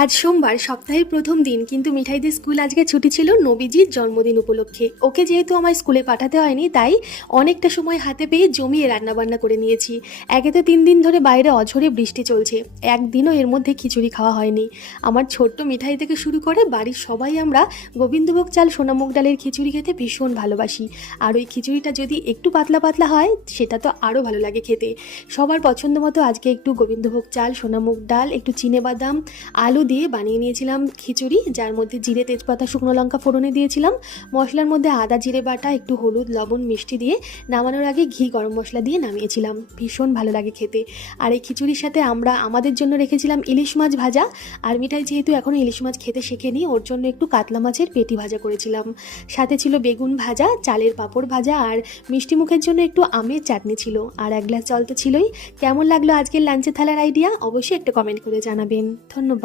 আজ সোমবার, সপ্তাহের প্রথম দিন, কিন্তু মিঠাইদের স্কুল আজকে ছুটি ছিল নবীজির জন্মদিন উপলক্ষে। ওকে যেহেতু আমার স্কুলে পাঠাতে হয়নি, তাই অনেকটা সময় হাতে পেয়ে জমিয়ে রান্নাবান্না করে নিয়েছি। একে তো 3 দিন ধরে বাইরে অঝরে বৃষ্টি চলছে, একদিনও এর মধ্যে খিচুড়ি খাওয়া হয়নি। আমার ছোট্ট মিঠাই থেকে শুরু করে বাড়ির সবাই আমরা গোবিন্দভোগ চাল সোনামুগ ডালের খিচুড়ি খেতে ভীষণ ভালোবাসি। আর ওই খিচুড়িটা যদি একটু পাতলা পাতলা হয়, সেটা তো আরও ভালো লাগে খেতে। সবার পছন্দ মতো আজকে একটু গোবিন্দভোগ চাল, সোনামুগ ডাল, একটু চিনেবাদাম, আলু দিয়ে বানিয়ে নিয়েছিলাম খিচুড়ি, যার মধ্যে জিরে, তেজপাতা, শুকনো লঙ্কা ফোড়নে দিয়েছিলাম। মশলার মধ্যে আদা জিরে বাটা, একটু হলুদ, লবণ, মিষ্টি দিয়ে নামানোর আগে ঘি গরম মশলা দিয়ে নামিয়েছিলাম। ভীষণ ভালো লাগে খেতে। আর এই খিচুড়ির সাথে আমরা আমাদের জন্য রেখেছিলাম ইলিশ মাছ ভাজা। আর মিঠাই যেহেতু এখনও ইলিশ মাছ খেতে শেখেনি, ওর জন্য একটু কাতলা মাছের পেটি ভাজা করেছিলাম। সাথে ছিল বেগুন ভাজা, চালের পাঁপড় ভাজা, আর মিষ্টি মুখের জন্য একটু আমের চাটনি ছিল। আর 1 গ্লাস জল তো ছিলই। কেমন লাগলো আজকের লাঞ্চের থালার আইডিয়া? অবশ্যই একটা কমেন্ট করে জানাবেন। ধন্যবাদ।